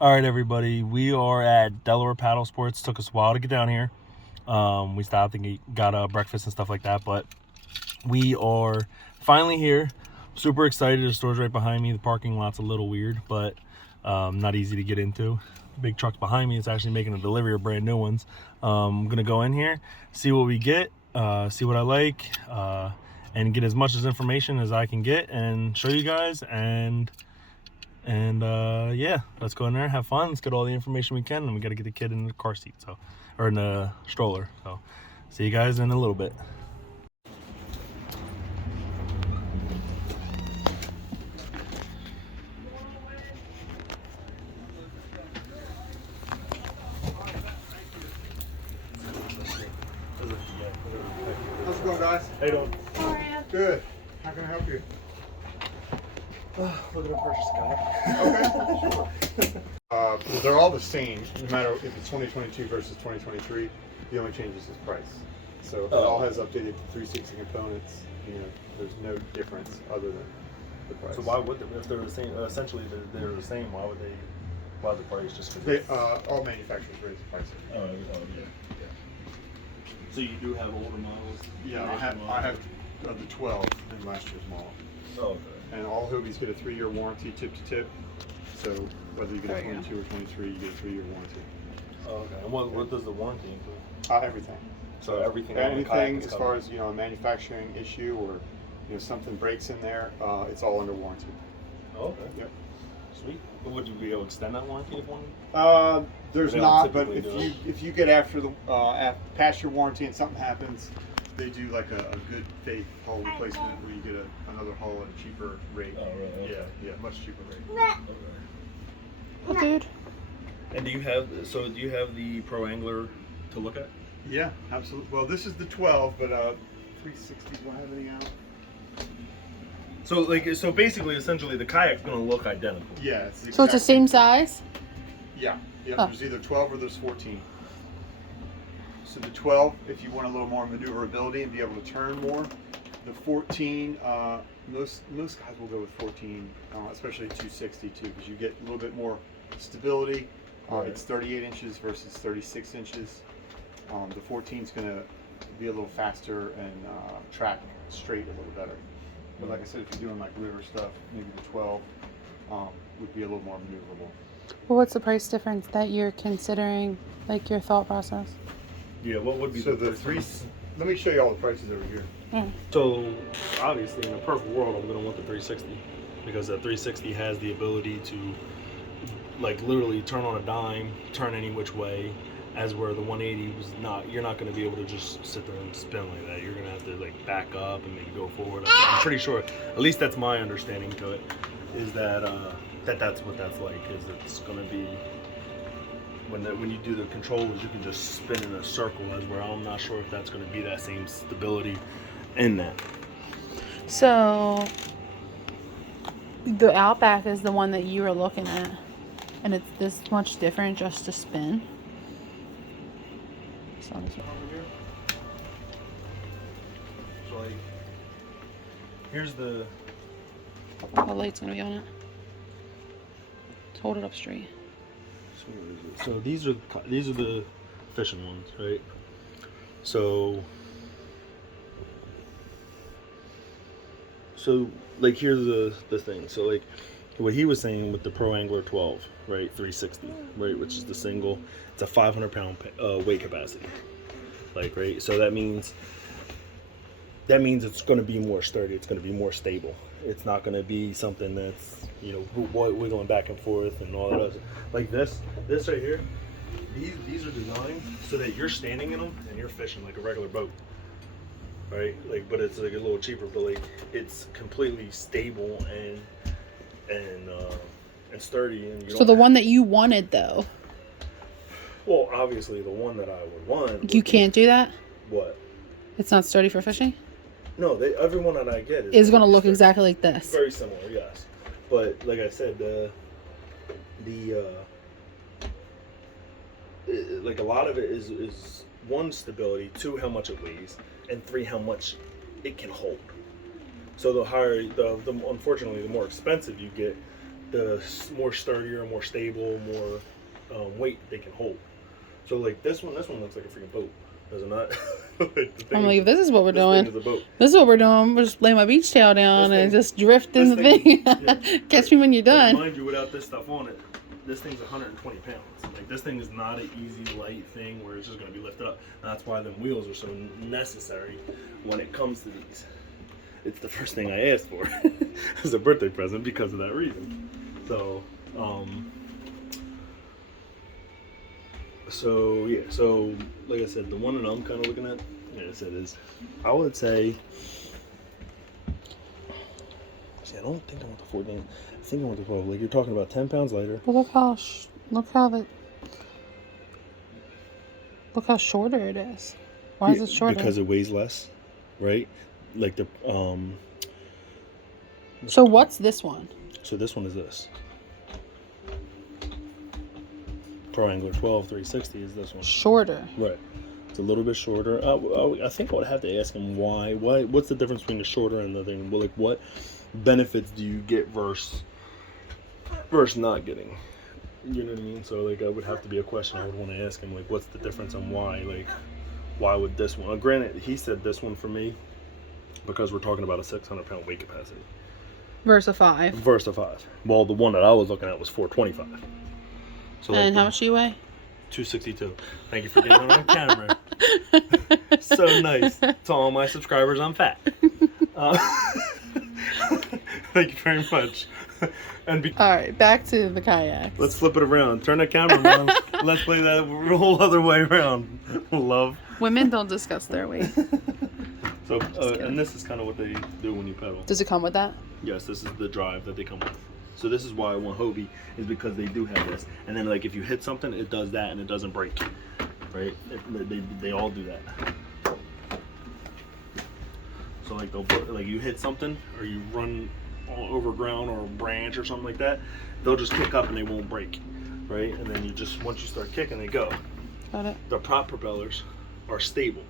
All right, everybody. We are at Delaware Paddle Sports. Took us a while to get down here. We stopped and got breakfast and stuff like that, but we are finally here. Super excited. The store's right behind me. The parking lot's a little weird, but not easy to get into. Big truck's behind me. It's actually making a delivery of brand new ones. I'm gonna go in here, see what we get, see what I like, and get as much as information as I can get and show you guys. And yeah, let's go in there, have fun. Let's get all the information we can, and we got to get the kid in the car seat, or in the stroller. So, see you guys in a little bit. How's it going, guys? How you doing? How are you? Good. How can I help you? Looking to purchase a kayak. Okay. They're all the same, no matter if it's 2022 versus 2023. The only change is price. So it all has updated 360 components. There's no difference other than the price. So why would they, if they're the same? Essentially, they're the same. Why the price just? All manufacturers raise the price. Oh yeah. So you do have older models? Yeah, I have the 12 in last year's model. Oh, okay. And all Hobies get a 3-year warranty, tip to tip. So whether you get a 22 or 23, you get a 3-year warranty. Oh, okay. And what does the warranty include? Everything. So everything. Anything as far as a manufacturing issue or something breaks in there, it's all under warranty. Oh, okay. Yep. Sweet. Would you be able to extend that warranty if one? There's They don't not, but typically if you get after the past your warranty and something happens, they do like a good faith hull replacement where you get another hull at a cheaper rate. Oh, really? Okay. Yeah, much cheaper rate. Oh, dude. And do you have the Pro Angler to look at? Yeah, absolutely. Well, this is the 12, but 360s will have any out. So basically, essentially, the kayak's gonna look identical. Yeah. So it's the same size? Yeah. Yeah. Oh. There's either 12 or there's 14. So the 12, if you want a little more maneuverability and be able to turn more. The 14, most guys will go with 14, especially 260 too, because you get a little bit more stability. Right. It's 38 inches versus 36 inches. The 14 is going to be a little faster and track straight a little better. But like I said, if you're doing like river stuff, maybe the 12 would be a little more maneuverable. Well, what's the price difference that you're considering, like your thought process? Yeah. What would be So the three? Let me show you all the prices over here. Mm. So obviously, in a perfect world, I'm gonna want the 360 because the 360 has the ability to, like, literally turn on a dime, turn any which way. As where the 180 was not, you're not going to be able to just sit there and spin like that. You're going to have to like back up and maybe go forward. I'm pretty sure, at least that's my understanding to it, is that that's what that's like. Is it's going to be when you do the controls, you can just spin in a circle. As where I'm not sure if that's going to be that same stability in that. So the Outback is the one that you were looking at, and it's this much different just to spin. Over here. So like, here's the. The light's gonna be on it. Just hold it up straight. So these are the fishing ones, right? So like here's the thing. So like what he was saying with the Pro Angler 12, right, 360, right, which is the single. It's a 500-pound weight capacity, like, right. So that means it's going to be more sturdy. It's going to be more stable. It's not going to be something that's wiggling back and forth and all that other. Like this right here. These are designed so that you're standing in them and you're fishing like a regular boat, right? Like, but it's like a little cheaper, but like it's completely stable and sturdy. And So the one that you wanted, though. Well, obviously the one that I would want. You can't do that? What? It's not sturdy for fishing? No, every one that I get is going to look sturdy. exactly like this. Very similar, yes. But like I said, like a lot of it is one, stability, two, how much it weighs, and three, how much it can hold. So the higher, the unfortunately, the more expensive you get, the more sturdier, more stable, more weight they can hold. So like this one looks like a freaking boat, does it not? I'm like, this is what we're this doing. thing is a boat. This is what we're doing. We're just laying my beach tail down and just drift in the thing. Catch me when you're done. Mind you, without this stuff on it, this thing's 120 pounds. Like this thing is not an easy, light thing where it's just going to be lifted up. And that's why them wheels are so necessary when it comes to these. It's the first thing I asked for as a birthday present because of that reason. So, so like I said, the one that I'm kind of looking at, like I said, is I would say. See, I don't think I want the 14. I think I want the 12. Like you're talking about 10 pounds lighter. But look how shorter it is. Why is it shorter? Because it weighs less, right? Like the So what's this one? So this one is this. Pro Angler 12 360 is this one. Shorter. Right. It's a little bit shorter. I think I would have to ask him why. What's the difference between the shorter and the thing? Well, like what benefits do you get versus not getting? You know what I mean? So like I would have to be a question I would want to ask him. Like what's the difference and why? Like why would this one? Granted, he said this one for me because we're talking about a 600-pound weight capacity. Versus 5. Versus 5. Well, the one that I was looking at was 425. So and how much do you weigh? 262. Thank you for getting on camera. So nice. To all my subscribers, I'm fat. Thank you very much. All right, back to the kayak. Let's flip it around. Turn the camera around. Let's play that whole other way around. Love. Women don't discuss their weight. So, and this is kind of what they do when you pedal. Does it come with that? Yes, this is the drive that they come with. So this is why I want Hobie, is because they do have this. And then like if you hit something, it does that and it doesn't break. Right? They all do that. So like you hit something or you run over ground or a branch or something like that, they'll just kick up and they won't break. Right? And then once you start kicking, they go. Got it. The prop propellers are stable.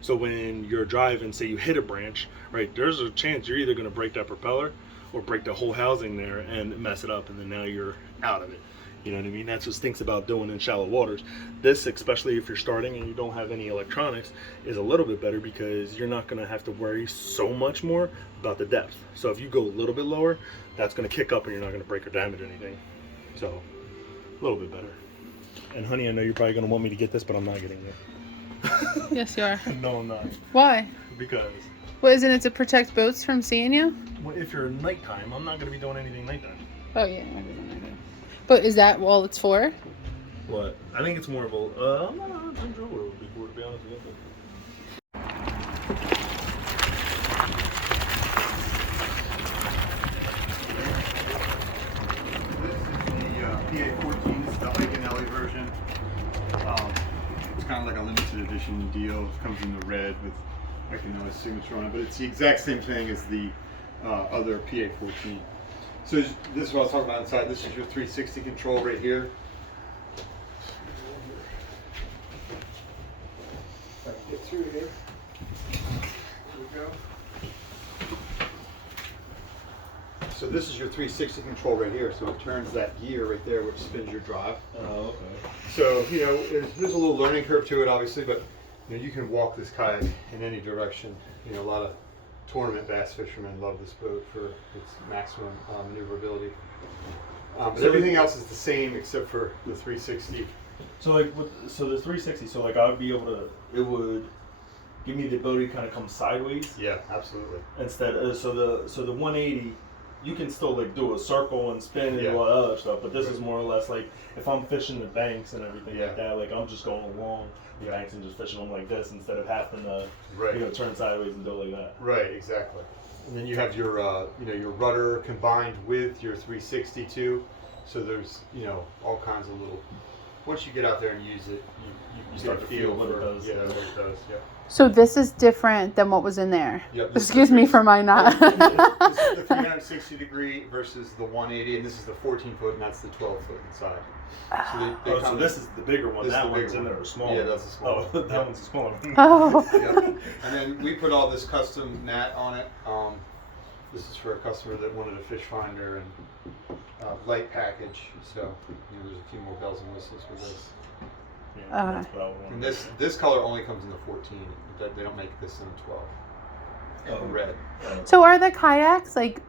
So when you're driving, say you hit a branch, right, there's a chance you're either going to break that propeller or break the whole housing there and mess it up, and then now you're out of it. You know what I mean? That's what stinks about doing in shallow waters. This, especially if you're starting and you don't have any electronics, is a little bit better because you're not going to have to worry so much more about the depth. So if you go a little bit lower, that's going to kick up and you're not going to break or damage anything. So a little bit better. And honey, I know you're probably going to want me to get this, but I'm not getting it. Yes, you are. No, I'm not. Why? Because. Well, isn't it to protect boats from seeing you? Well, if you're nighttime, I'm not going to be doing anything nighttime. Oh, yeah. But is that all it's for? What? I think it's more of a. I'm not 100% sure what it would be for, to be honest with you. This is the PA14, it's the Ike and Ellie version. It's kind of like a limited edition deal. It comes in the red with Ike and Ellie's signature on it, but it's the exact same thing as the other PA14. So this is what I was talking about inside. This is your 360 control right here. If I can get through here. There we go. So this is your 360 control right here. So it turns that gear right there, which spins your drive. Oh, okay. So, you know, there's a little learning curve to it, obviously, but you know, you can walk this kayak in any direction. You know, a lot of tournament bass fishermen love this boat for its maximum maneuverability. But So everything else is the same except for the 360. So like, so the 360. So like, I would be able to. It would give me the ability to kind of come sideways. Yeah, absolutely. Instead, so the 180. You can still like do a circle and spin and do all that other stuff, but this is more or less like if I'm fishing the banks and everything like that, like I'm just going along the banks and just fishing them like this instead of having to you know, turn sideways and do it like that. Right, exactly. And then you have your you know, your rudder combined with your 360 too. So there's, you know, all kinds of little. Once you get out there and use it, you start to feel what it does. Yeah, what it does. Yeah. So this is different than what was in there. Yep, Excuse me for my not. This is the 360 degree versus the 180, and this is the 14 foot, and that's the 12 foot inside. So, so this is the bigger one. That one's in there, a smaller. Yeah, that's a smaller. Oh, that one's a smaller. Oh. Yeah. And then we put all this custom mat on it. This is for a customer that wanted a fish finder, and light package. So there's a few more bells and whistles for this. Yeah, that's what I would want. And this color only comes in the 14. They don't make this in the 12. Oh, Red. So are the kayaks like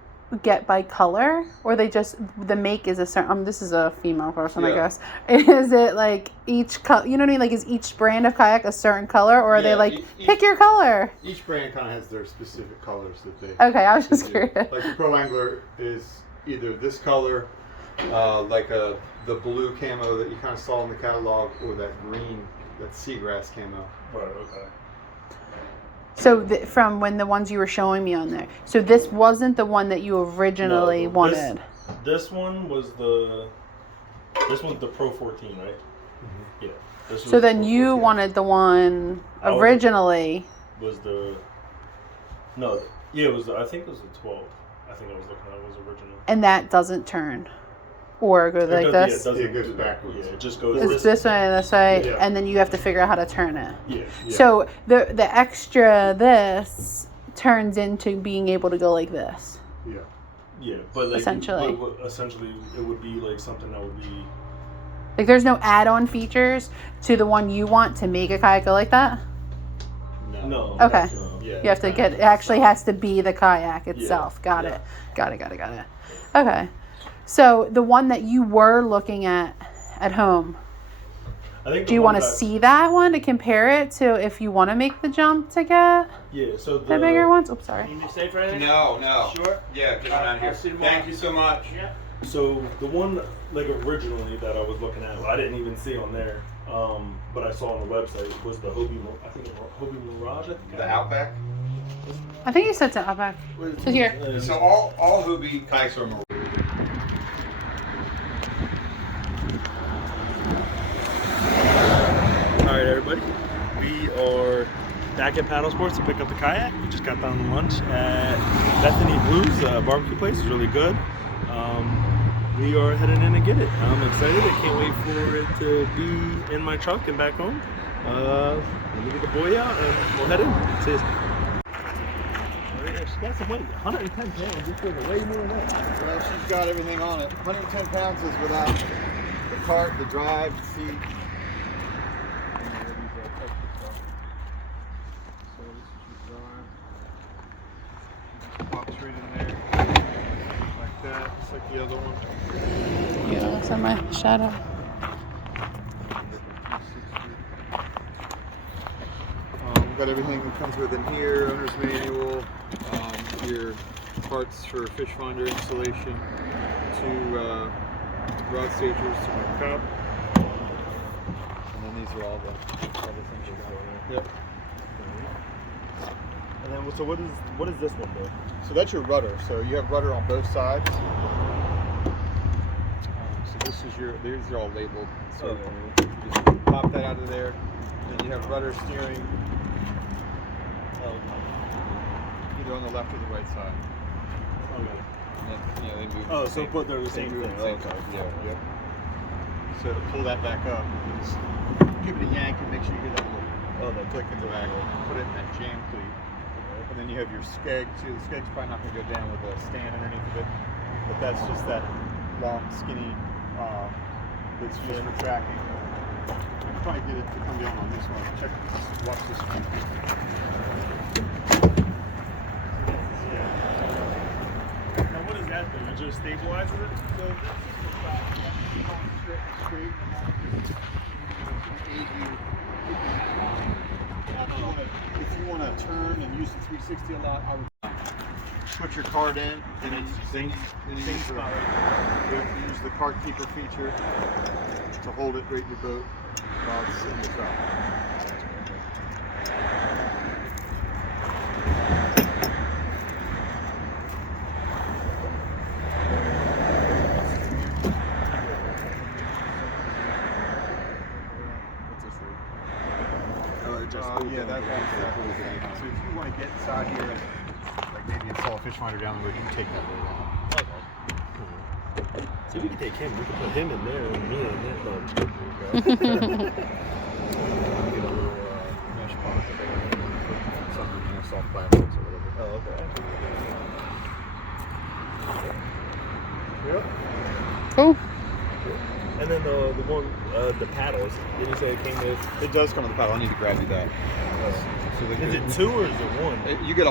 get by color, or they just the make is a certain? This is a female person, I Yeah. guess. Is it like each color? You know what I mean? Like, is each brand of kayak a certain color, or are they Yeah, like pick your color? Each brand kind of has their specific colors that they. Okay, I was just do. curious. Like the Pro Angler is either this color, like the blue camo that you kind of saw in the catalog, or that green, that seagrass camo. Right, okay. So from when the ones you were showing me on there, so this wasn't the one that you originally wanted. This one was the Pro 14, right? Mm-hmm. Yeah. This was So the then Pro you 14. wanted the one originally. Was the no? Yeah, it was. I think it was the 12. I think I was looking at it was original. And that doesn't turn, or go like Yeah, this. it goes backwards. Yeah, it just goes It's this way, Yeah. and then you have to figure out how to turn it. Yeah. Yeah. So the extra this turns into being able to go like this. Yeah. Yeah, but like Essentially. but essentially, it would be like something that would be. Like there's no add-on features to the one you want to make a kayak go like that. No. Okay. No. Yeah. You have to get it actually has to be the kayak itself. Got Yeah. it. Got it. Okay. So the one that you were looking at home, I think. do you want to see that one to compare it to if you want to make the jump to get Yeah. So the bigger ones? Oops, sorry. Need me to stay for anything? No. Sure. Yeah, get on out here. I'll see you tomorrow. Thank you so much. Yeah. So the one like originally that I was looking at, I didn't even see on there, but I saw on the website was the Hobie. I think it was Hobie Mirage. I think. The Outback. I think you said to Outback. So here. So all Hobie kayaks are maroon. All right, everybody. We are back at Paddle Sports to pick up the kayak. We just got down to lunch at Bethany Blues barbecue place. It's really good. We are heading in to get it. I'm excited. I can't wait for it to be in my truck and back home. Let me get the boy out and we'll head in. See you. She got some weight. 110 pounds. This was way more than that. Well, she's got everything on it. 110 pounds is without the cart, the drive, the seat. Pops right in there, like that, just like the other one. Yeah, it's on my shadow. We've got everything that comes with in here, owner's manual, your parts for fish finder installation, two rod stagers to my cup, and then these are all the things you got. Yep. And then, so what is this one though? So that's your rudder. So you have rudder on both sides. So this is these are all labeled. So you just pop that out of there. Then you have rudder steering either on the left or the right side. Okay. And then, they move. Oh, so but they're the same move thing. at the same Okay. time. Yeah, yep. So to pull that back up, you just give it a yank and make sure you get that little click in the back. Put it in that jam cleat. And then you have your skeg too. The skeg's probably not going to go down with a stand underneath of it, but that's just that long, skinny that's used for tracking. I can probably get it to come down on this one. Watch this one. Now what is that thing? It just stabilizes it? So this is just straight. If you want to turn and use the 360 a lot, I would put your card in, and then you use the card keeper feature to hold it right in your boat while it's in the truck. Yeah, that's exactly the same. So if you want to get inside here, like maybe install a fish finder down the road, you can take that way down. See, we can take him. We can put him in there and me in there. No, I'm just kidding. Get a little mesh pocket there, put some soft plastics or whatever. Oh, okay. Yep. Cool. And then the one, the paddles. Did you say it came with? It does come with a paddle. I need to grab you that. So Is it 2 or is it 1? You get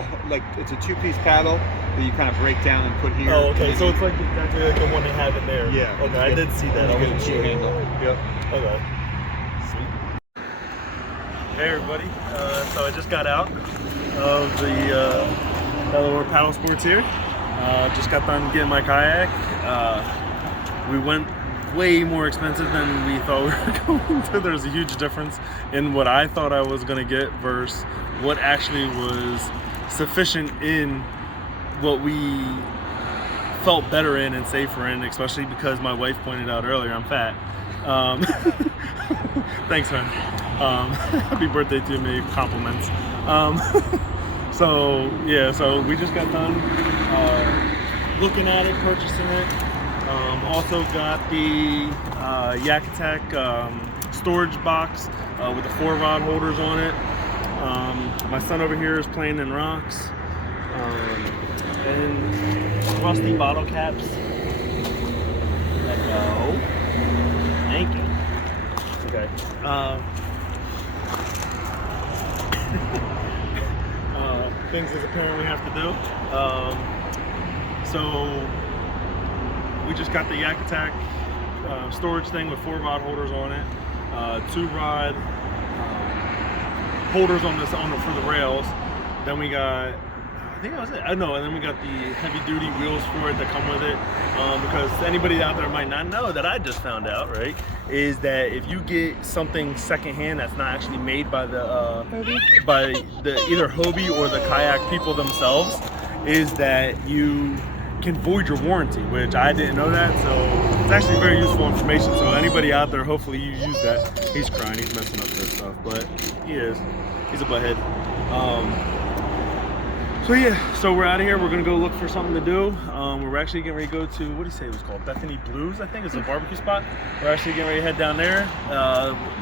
it's a 2-piece paddle that you kind of break down and put here. Oh, okay. So it's like exactly like the one they have in there. Yeah. Okay, I did see that. I You get a wasn't shoe sure. handle. Yep. Okay. Sweet. Hey everybody. So I just got out of the Delaware Paddle Sports here. Just got done getting my kayak. We went way more expensive than we thought we were going to. There's a huge difference in what I thought I was going to get versus what actually was sufficient in what we felt better in and safer in, especially because my wife pointed out earlier I'm fat. Thanks, man. Happy birthday to me, compliments. So yeah, so we just got done looking at it, purchasing it. Also got the Yak Attack storage box with the 4 rod holders on it. My son over here is playing in rocks. And rusty bottle caps. Let go. Thank you. Okay. Things that apparently have to do. So we just got the Yak Attack storage thing with 4 rod holders on it, 2 rod holders on for the rails. Then we got, I think that was it. No, and then we got the heavy duty wheels for it that come with it. Because anybody out there might not know that I just found out, right? Is that if you get something secondhand that's not actually made by the either Hobie or the kayak people themselves, is that you can void your warranty, which I didn't know that, so it's actually very useful information. So anybody out there, hopefully you use that. He's crying, he's messing up this stuff, but he is. He's a butthead. So yeah, so we're out of here. We're gonna go look for something to do. We're actually getting ready to go to, what do you say it was called? Bethany Blues, I think. It's a barbecue spot. We're actually getting ready to head down there,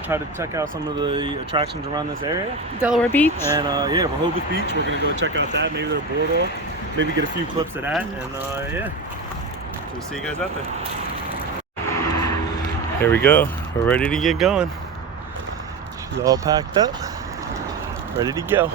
try to check out some of the attractions around this area. Delaware Beach. And yeah, Rehoboth Beach. We're gonna go check out that. Maybe their boardwalk. Maybe get a few clips of that. And yeah, so we'll see you guys out there. Here we go. We're ready to get going. She's all packed up, ready to go.